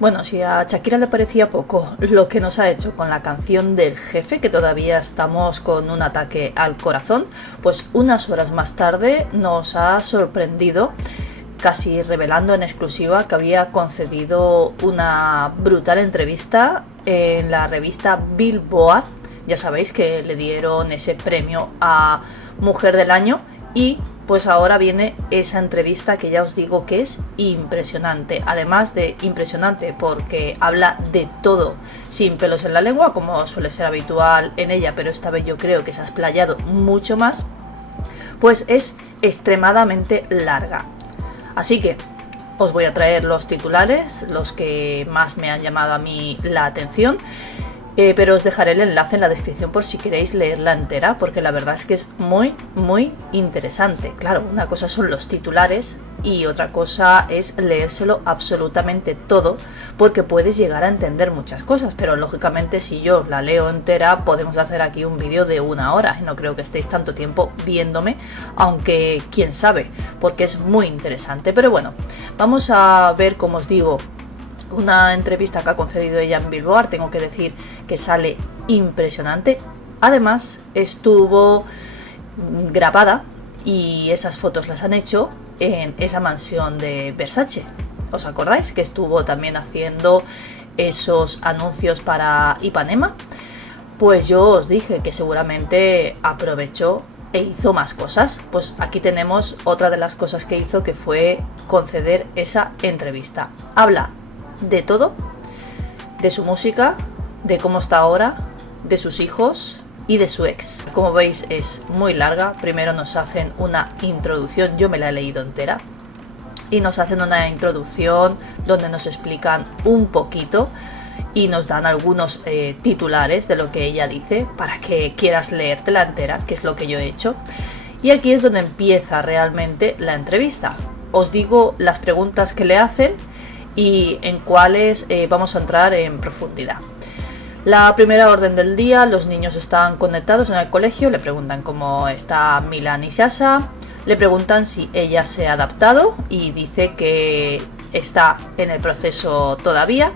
Bueno, si a Shakira le parecía poco lo que nos ha hecho con la canción del jefe, que todavía estamos con un ataque al corazón, pues unas horas más tarde nos ha sorprendido, casi revelando en exclusiva que había concedido una brutal entrevista en la revista Billboard. Ya sabéis que le dieron ese premio a Mujer del Año y pues ahora viene esa entrevista que ya os digo que es impresionante. Además de impresionante porque habla de todo, sin pelos en la lengua, como suele ser habitual en ella, pero esta vez yo creo que se ha explayado mucho más, pues es extremadamente larga. Así que os voy a traer los titulares, los que más me han llamado a mí la atención. Pero os dejaré el enlace en la descripción por si queréis leerla entera, porque la verdad es que es muy interesante. Claro, una cosa son los titulares y otra cosa es leérselo absolutamente todo, porque puedes llegar a entender muchas cosas, pero lógicamente si yo la leo entera podemos hacer aquí un vídeo de 1 hora y no creo que estéis tanto tiempo viéndome, aunque quién sabe, porque es muy interesante. Pero bueno, vamos a ver, como os digo, una entrevista que ha concedido ella en Billboard. Tengo que decir que sale impresionante. Además estuvo grabada y esas fotos las han hecho en esa mansión de Versace. ¿Os acordáis que estuvo también haciendo esos anuncios para Ipanema? Pues yo os dije que seguramente aprovechó e hizo más cosas. Pues aquí tenemos otra de las cosas que hizo, que fue conceder esa entrevista. Habla de todo, de su música, de cómo está ahora, de sus hijos y de su ex. Como veis es muy larga. Primero nos hacen una introducción, yo me la he leído entera, y nos hacen una introducción donde nos explican un poquito y nos dan algunos titulares de lo que ella dice para que quieras leértela entera, que es lo que yo he hecho. Y aquí es donde empieza realmente la entrevista. Os digo las preguntas que le hacen y en cuáles vamos a entrar en profundidad. La primera orden del día: los niños están conectados en el colegio, le preguntan cómo está Milan y Sasha, le preguntan si ella se ha adaptado y dice que está en el proceso todavía,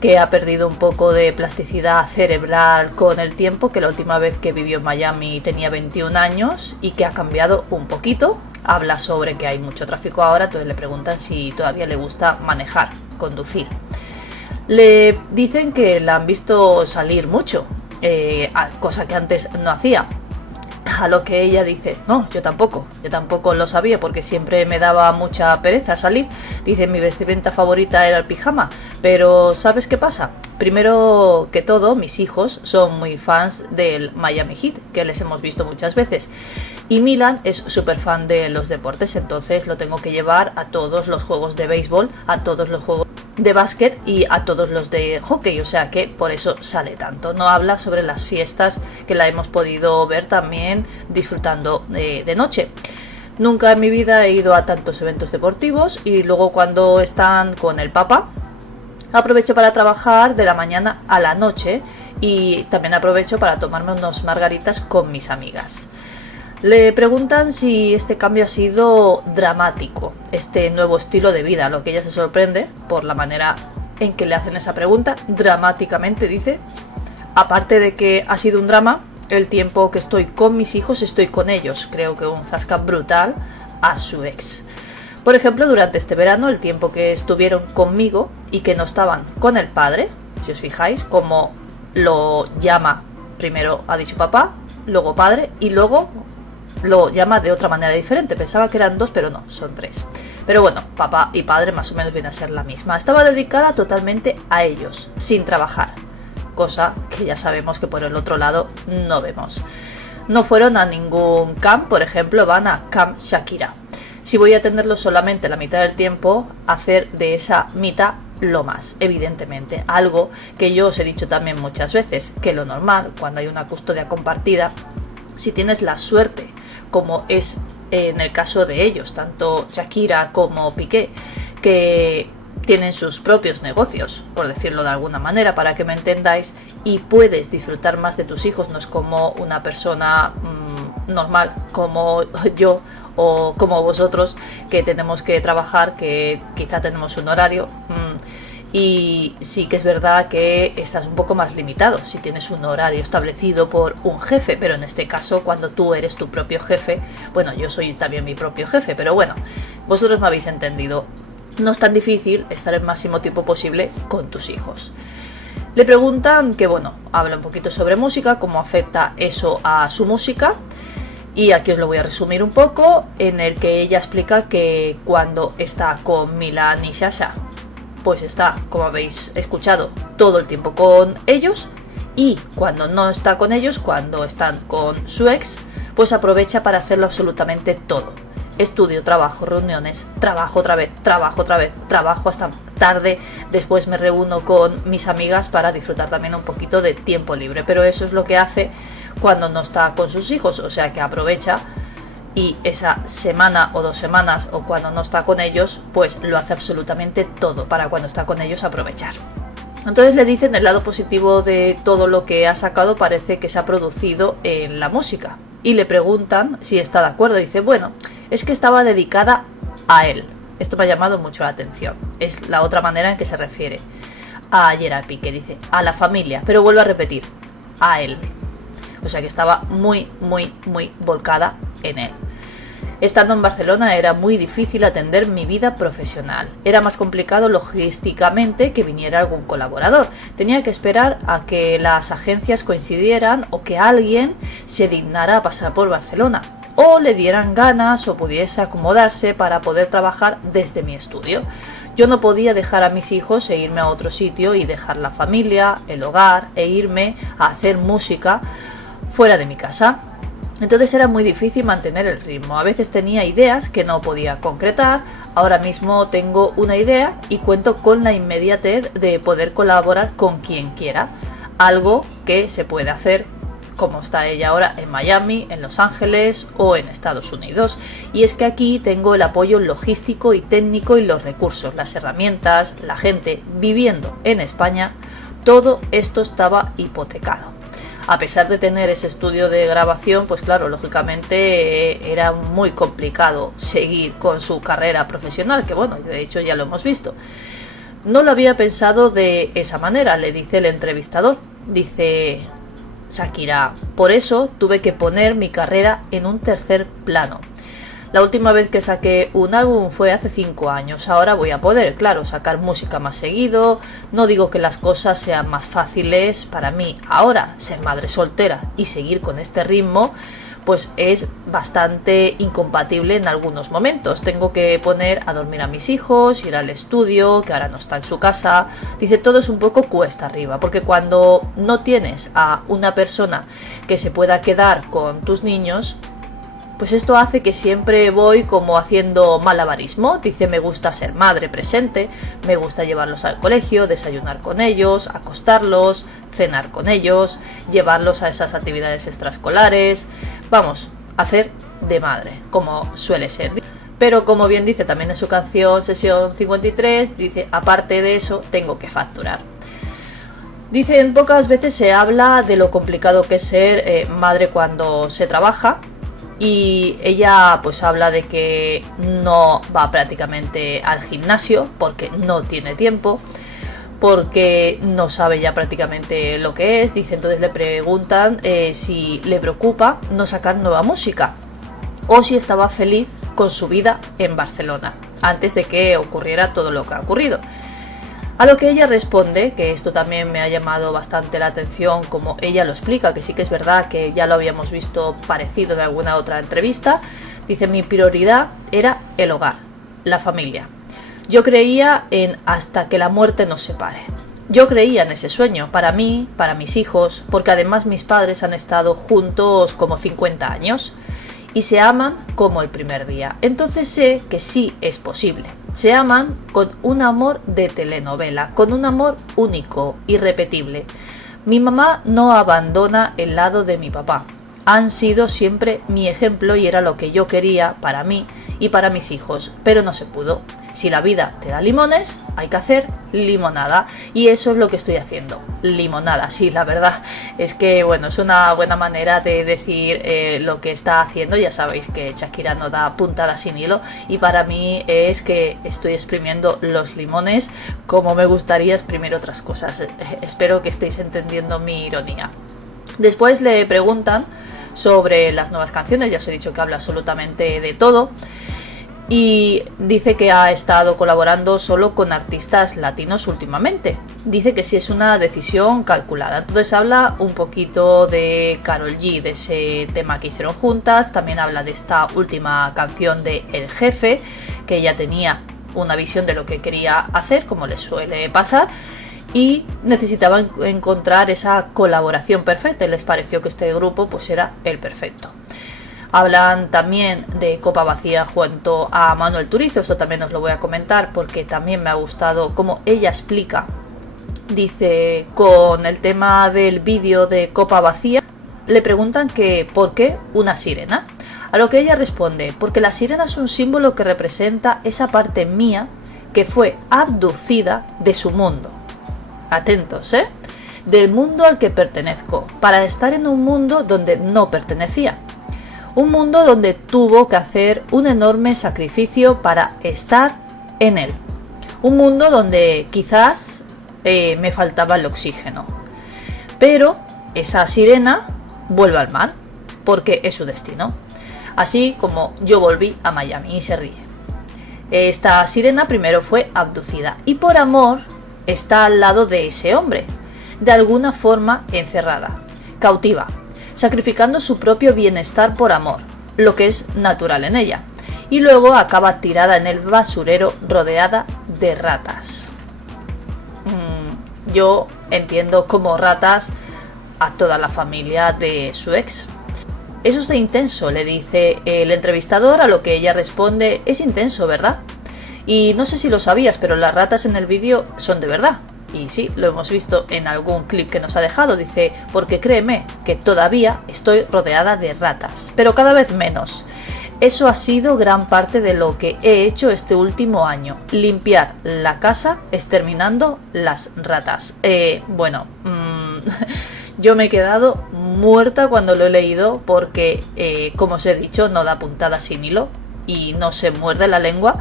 que ha perdido un poco de plasticidad cerebral con el tiempo, que la última vez que vivió en Miami tenía 21 años y que ha cambiado un poquito. Habla sobre que hay mucho tráfico ahora, entonces le preguntan si todavía le gusta manejar, conducir. Le dicen que la han visto salir mucho, cosa que antes no hacía. A lo que ella dice: no, yo tampoco lo sabía, porque siempre me daba mucha pereza salir. Dice: mi vestimenta favorita era el pijama, pero ¿sabes qué pasa? Primero que todo, mis hijos son muy fans del Miami Heat, que les hemos visto muchas veces, y Milan es súper fan de los deportes, entonces lo tengo que llevar a todos los juegos de béisbol, a todos los juegos de básquet y a todos los de hockey, o sea que por eso sale tanto. No habla sobre las fiestas, que la hemos podido ver también disfrutando de noche. Nunca en mi vida he ido a tantos eventos deportivos, y luego cuando están con el papá aprovecho para trabajar de la mañana a la noche, y también aprovecho para tomarme unos margaritas con mis amigas. Le preguntan si este cambio ha sido dramático, este nuevo estilo de vida, a lo que ella se sorprende por la manera en que le hacen esa pregunta. Dramáticamente, dice. Aparte de que ha sido un drama, el tiempo que estoy con mis hijos, estoy con ellos. Creo que un zasca brutal a su ex. Por ejemplo, durante este verano, el tiempo que estuvieron conmigo y que no estaban con el padre, si os fijáis, como lo llama, primero ha dicho papá, luego padre, y luego lo llama de otra manera diferente. Pensaba que eran 2, pero no, son 3. Pero bueno, papá y padre más o menos viene a ser la misma. Estaba dedicada totalmente a ellos, sin trabajar, cosa que ya sabemos que por el otro lado no vemos. No fueron a ningún camp, por ejemplo, van a Camp Shakira. Si voy a atenderlo solamente la mitad del tiempo, hacer de esa mitad lo más, evidentemente. Algo que yo os he dicho también muchas veces, que lo normal cuando hay una custodia compartida, si tienes la suerte, como es en el caso de ellos, tanto Shakira como Piqué, que tienen sus propios negocios, por decirlo de alguna manera, para que me entendáis, y puedes disfrutar más de tus hijos. No es como una persona normal como yo o como vosotros, que tenemos que trabajar, que quizá tenemos un horario Y sí que es verdad que estás un poco más limitado si tienes un horario establecido por un jefe, pero en este caso cuando tú eres tu propio jefe, bueno, yo soy también mi propio jefe, pero bueno, vosotros me habéis entendido. No es tan difícil estar el máximo tiempo posible con tus hijos. Le preguntan que, bueno, habla un poquito sobre música, cómo afecta eso a su música. Y aquí os lo voy a resumir un poco, en el que ella explica que cuando está con Milan y Sasha, pues está, como habéis escuchado, todo el tiempo con ellos. Y cuando no está con ellos, cuando están con su ex, pues aprovecha para hacerlo absolutamente todo. Estudio, trabajo, reuniones, trabajo otra vez, trabajo hasta tarde. Después me reúno con mis amigas para disfrutar también un poquito de tiempo libre. Pero eso es lo que hace cuando no está con sus hijos, o sea que aprovecha y esa semana o 2 semanas o cuando no está con ellos, pues lo hace absolutamente todo para cuando está con ellos aprovechar. Entonces le dicen el lado positivo de todo lo que ha sacado, parece que se ha producido en la música. Y le preguntan si está de acuerdo. Dice, bueno, es que estaba dedicada a él. Esto me ha llamado mucho la atención. Es la otra manera en que se refiere a Gerard Piqué. Dice, a la familia, pero vuelvo a repetir, a él. O sea que estaba muy volcada en él. Estando en Barcelona era muy difícil atender mi vida profesional. Era más complicado logísticamente que viniera algún colaborador. Tenía que esperar a que las agencias coincidieran o que alguien se dignara a pasar por Barcelona o le dieran ganas o pudiese acomodarse para poder trabajar desde mi estudio. Yo no podía dejar a mis hijos e irme a otro sitio y dejar la familia, el hogar e irme a hacer música fuera de mi casa. Entonces era muy difícil mantener el ritmo. A veces tenía ideas que no podía concretar. Ahora mismo tengo una idea y cuento con la inmediatez de poder colaborar con quien quiera. Algo que se puede hacer como está ella ahora en Miami, en Los Ángeles o en Estados Unidos. Y es que aquí tengo el apoyo logístico y técnico y los recursos, las herramientas, la gente viviendo en España. Todo esto estaba hipotecado. A pesar de tener ese estudio de grabación, pues claro, lógicamente era muy complicado seguir con su carrera profesional, que bueno, de hecho ya lo hemos visto. No lo había pensado de esa manera, le dice el entrevistador. Dice Shakira, por eso tuve que poner mi carrera en un tercer plano. La última vez que saqué un álbum fue hace 5 años. Ahora voy a poder, claro, sacar música más seguido. No digo que las cosas sean más fáciles para mí. Ahora, ser madre soltera y seguir con este ritmo, pues es bastante incompatible en algunos momentos. Tengo que poner a dormir a mis hijos, ir al estudio, que ahora no está en su casa. Dice, todo es un poco cuesta arriba, porque cuando no tienes a una persona que se pueda quedar con tus niños, pues esto hace que siempre voy como haciendo malabarismo. Dice, me gusta ser madre presente, me gusta llevarlos al colegio, desayunar con ellos, acostarlos, cenar con ellos, llevarlos a esas actividades extraescolares. Vamos, hacer de madre, como suele ser. Pero como bien dice también en su canción Sesión 53, dice, aparte de eso, tengo que facturar. Dicen, pocas veces se habla de lo complicado que es ser madre cuando se trabaja. Y ella pues habla de que no va prácticamente al gimnasio porque no tiene tiempo, porque no sabe ya prácticamente lo que es. Dice, entonces le preguntan si le preocupa no sacar nueva música o si estaba feliz con su vida en Barcelona antes de que ocurriera todo lo que ha ocurrido. A lo que ella responde, que esto también me ha llamado bastante la atención, como ella lo explica, que sí que es verdad que ya lo habíamos visto parecido en alguna otra entrevista. Dice, mi prioridad era el hogar, la familia. Yo creía en hasta que la muerte nos separe. Yo creía en ese sueño, para mí, para mis hijos, porque además mis padres han estado juntos como 50 años y se aman como el primer día. Entonces sé que sí es posible. Se aman con un amor de telenovela, con un amor único, irrepetible. Mi mamá no abandona el lado de mi papá. Han sido siempre mi ejemplo y era lo que yo quería para mí y para mis hijos, pero no se pudo. Si la vida te da limones, hay que hacer limonada. Y eso es lo que estoy haciendo, limonada. Sí, la verdad es que, bueno, es una buena manera de decir lo que está haciendo. Ya sabéis que Shakira no da puntada sin hilo. Y para mí es que estoy exprimiendo los limones como me gustaría exprimir otras cosas. Espero que estéis entendiendo mi ironía. Después le preguntan sobre las nuevas canciones. Ya os he dicho que habla absolutamente de todo. Y dice que ha estado colaborando solo con artistas latinos últimamente. Dice que sí es una decisión calculada. Entonces habla un poquito de Karol G, de ese tema que hicieron juntas. También habla de esta última canción de El Jefe, que ella tenía una visión de lo que quería hacer, como le suele pasar, y necesitaban encontrar esa colaboración perfecta. Y les pareció que este grupo pues era el perfecto. Hablan también de Copa Vacía junto a Manuel Turizo. Esto también os lo voy a comentar porque también me ha gustado cómo ella explica. Dice, con el tema del vídeo de Copa Vacía, le preguntan que ¿por qué una sirena? A lo que ella responde, porque la sirena es un símbolo que representa esa parte mía que fue abducida de su mundo. Atentos, del mundo al que pertenezco, para estar en un mundo donde no pertenecía. Un mundo donde tuvo que hacer un enorme sacrificio para estar en él. Un mundo donde quizás me faltaba el oxígeno. Pero esa sirena vuelve al mar, porque es su destino. Así como yo volví a Miami, y se ríe. Esta sirena primero fue abducida y por amor está al lado de ese hombre, de alguna forma encerrada, cautiva, sacrificando su propio bienestar por amor, lo que es natural en ella, y luego acaba tirada en el basurero rodeada de ratas. Yo entiendo como ratas a toda la familia de su ex. Eso es de intenso, le dice el entrevistador, a lo que ella responde, es intenso, ¿verdad? Y no sé si lo sabías, pero las ratas en el vídeo son de verdad. Y sí, lo hemos visto en algún clip que nos ha dejado. Dice, porque créeme que todavía estoy rodeada de ratas, pero cada vez menos. Eso ha sido gran parte de lo que he hecho este último año. Limpiar la casa exterminando las ratas. Yo me he quedado muerta cuando lo he leído porque, como os he dicho, no da puntada sin hilo y no se muerde la lengua.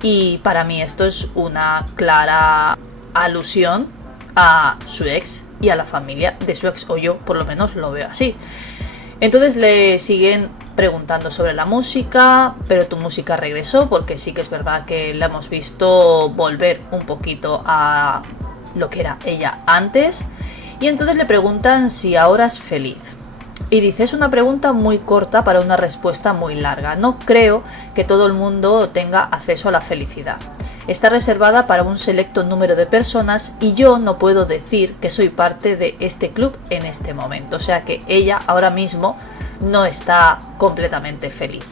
Y para mí esto es una clara alusión a su ex y a la familia de su ex, o yo por lo menos lo veo así. Entonces le siguen preguntando sobre la música, pero tu música regresó, porque sí que es verdad que la hemos visto volver un poquito a lo que era ella antes. Y entonces le preguntan si ahora es feliz. Y dice, es una pregunta muy corta para una respuesta muy larga. No creo que todo el mundo tenga acceso a la felicidad. Está reservada para un selecto número de personas y yo no puedo decir que soy parte de este club en este momento. O sea que ella ahora mismo no está completamente feliz.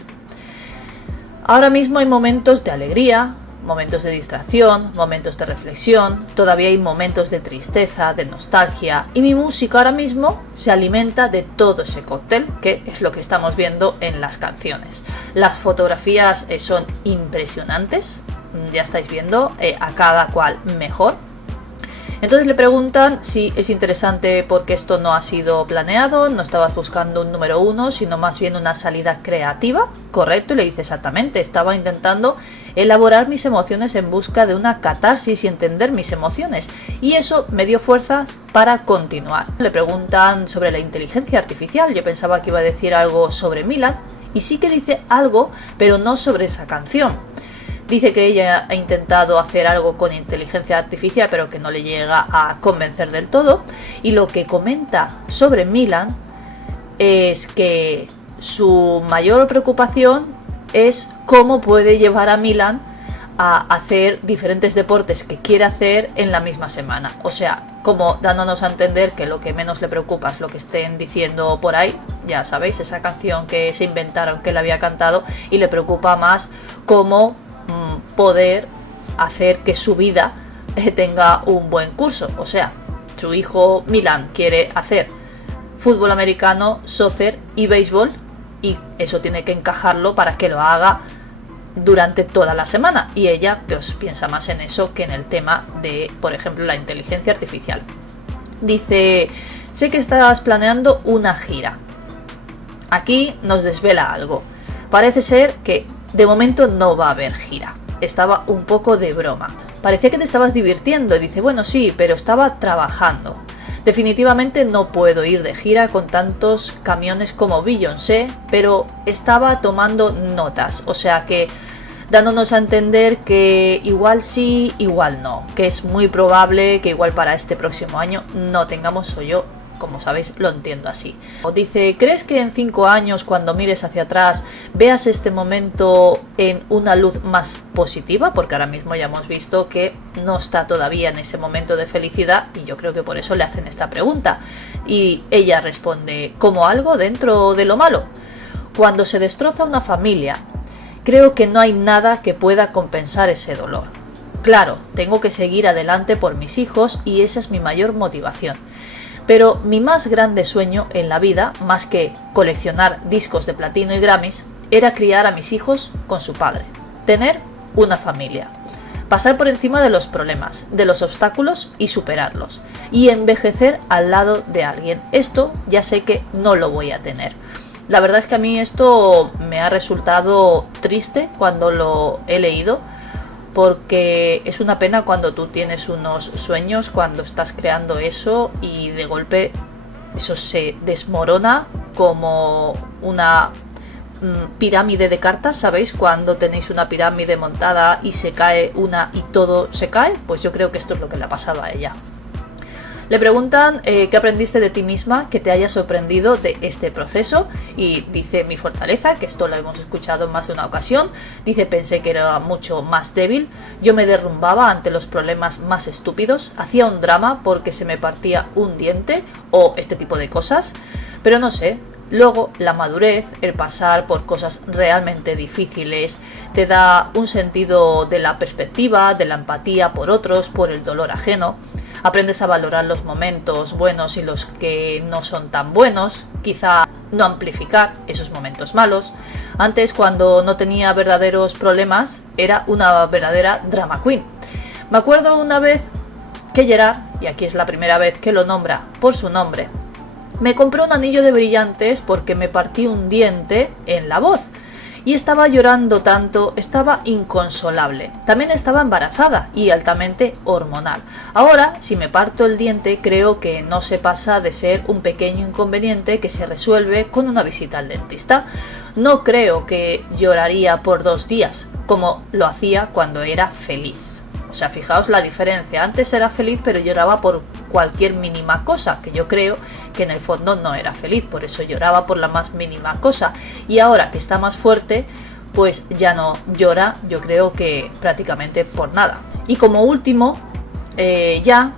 Ahora mismo hay momentos de alegría, momentos de distracción, momentos de reflexión, todavía hay momentos de tristeza, de nostalgia, y mi música ahora mismo se alimenta de todo ese cóctel, que es lo que estamos viendo en las canciones. Las fotografías son impresionantes, ya estáis viendo, a cada cual mejor. Entonces le preguntan si es interesante porque esto no ha sido planeado, no estabas buscando un número uno, sino más bien una salida creativa. Correcto, y le dice exactamente, estaba intentando elaborar mis emociones en busca de una catarsis y entender mis emociones. Y eso me dio fuerza para continuar. Le preguntan sobre la inteligencia artificial, yo pensaba que iba a decir algo sobre Milan, y sí que dice algo, pero no sobre esa canción. Dice que ella ha intentado hacer algo con inteligencia artificial, pero que no le llega a convencer del todo. Y lo que comenta sobre Milan es que su mayor preocupación es cómo puede llevar a Milan a hacer diferentes deportes que quiere hacer en la misma semana. O sea, como dándonos a entender que lo que menos le preocupa es lo que estén diciendo por ahí. Ya sabéis, esa canción que se inventaron que él había cantado, y le preocupa más cómo poder hacer que su vida tenga un buen curso. O sea, su hijo Milan quiere hacer fútbol americano, soccer y béisbol, y eso tiene que encajarlo para que lo haga durante toda la semana, y ella pues piensa más en eso que en el tema de, por ejemplo, la inteligencia artificial. Dice: sé que estás planeando una gira. Aquí nos desvela algo. Parece ser que de momento no va a haber gira. Estaba un poco de broma. Parecía que te estabas divirtiendo. Y dice: bueno, sí, pero estaba trabajando. Definitivamente no puedo ir de gira con tantos camiones como Beyoncé, pero estaba tomando notas. O sea que dándonos a entender que igual sí, igual no. Que es muy probable que igual para este próximo año no tengamos, o yo, como sabéis, lo entiendo así. Dice: ¿crees que en 5 años, cuando mires hacia atrás, veas este momento en una luz más positiva? Porque ahora mismo ya hemos visto que no está todavía en ese momento de felicidad, y yo creo que por eso le hacen esta pregunta. Y ella responde: como algo dentro de lo malo. Cuando se destroza una familia, creo que no hay nada que pueda compensar ese dolor. Claro, tengo que seguir adelante por mis hijos y esa es mi mayor motivación. Pero mi más grande sueño en la vida, más que coleccionar discos de platino y Grammys, era criar a mis hijos con su padre, tener una familia, pasar por encima de los problemas, de los obstáculos y superarlos, y envejecer al lado de alguien. Esto ya sé que no lo voy a tener. La verdad es que a mí esto me ha resultado triste cuando lo he leído, porque es una pena cuando tú tienes unos sueños, cuando estás creando eso y de golpe eso se desmorona como una pirámide de cartas, ¿sabéis? Cuando tenéis una pirámide montada y se cae una y todo se cae, pues yo creo que esto es lo que le ha pasado a ella. Le preguntan qué aprendiste de ti misma que te haya sorprendido de este proceso, y dice: mi fortaleza, que esto lo hemos escuchado en más de una ocasión. Dice: pensé que era mucho más débil, yo me derrumbaba ante los problemas más estúpidos, hacía un drama porque se me partía un diente o este tipo de cosas, pero no sé. Luego la madurez, el pasar por cosas realmente difíciles, te da un sentido de la perspectiva, de la empatía por otros, por el dolor ajeno. Aprendes a valorar los momentos buenos y los que no son tan buenos, quizá no amplificar esos momentos malos. Antes, cuando no tenía verdaderos problemas, era una verdadera drama queen. Me acuerdo una vez que Gerard, y aquí es la primera vez que lo nombra por su nombre, me compró un anillo de brillantes porque me partí un diente en la voz. Y estaba llorando tanto, estaba inconsolable. También estaba embarazada y altamente hormonal. Ahora, si me parto el diente, creo que no se pasa de ser un pequeño inconveniente que se resuelve con una visita al dentista. No creo que lloraría por 2 días, como lo hacía cuando era feliz. O sea, fijaos la diferencia. Antes era feliz, pero lloraba por cualquier mínima cosa, que yo creo que en el fondo no era feliz, por eso lloraba por la más mínima cosa. Y ahora que está más fuerte, pues ya no llora, yo creo que prácticamente por nada. Y como último, ella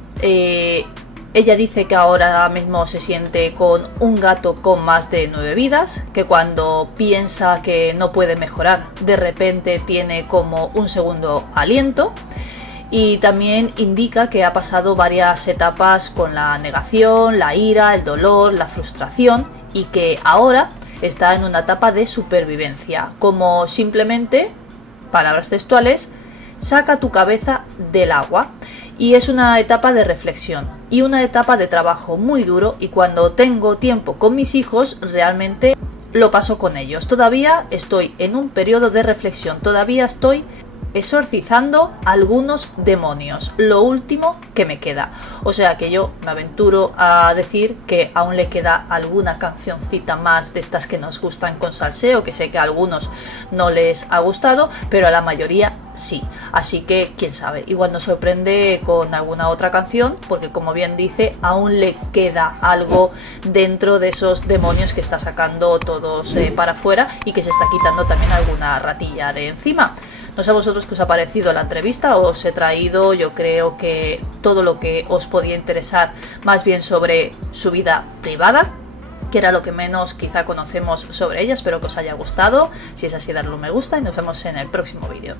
dice que ahora mismo se siente con un gato con más de 9 vidas, que cuando piensa que no puede mejorar, de repente tiene como un segundo aliento. Y también indica que ha pasado varias etapas con la negación, la ira, el dolor, la frustración, y que ahora está en una etapa de supervivencia, como simplemente, palabras textuales, saca tu cabeza del agua. Y es una etapa de reflexión y una etapa de trabajo muy duro, y cuando tengo tiempo con mis hijos realmente lo paso con ellos. Todavía estoy en un periodo de reflexión, todavía estoy exorcizando algunos demonios, lo último que me queda. O sea que yo me aventuro a decir que aún le queda alguna cancioncita más de estas que nos gustan con salseo, que sé que a algunos no les ha gustado, pero a la mayoría sí. Así que quién sabe, igual nos sorprende con alguna otra canción, porque como bien dice, aún le queda algo dentro de esos demonios que está sacando todos para afuera, y que se está quitando también alguna ratilla de encima. No sé a vosotros qué os ha parecido la entrevista. Os he traído, yo creo que todo lo que os podía interesar, más bien sobre su vida privada, que era lo que menos quizá conocemos sobre ella. Espero que os haya gustado. Si es así, darle un me gusta y nos vemos en el próximo vídeo.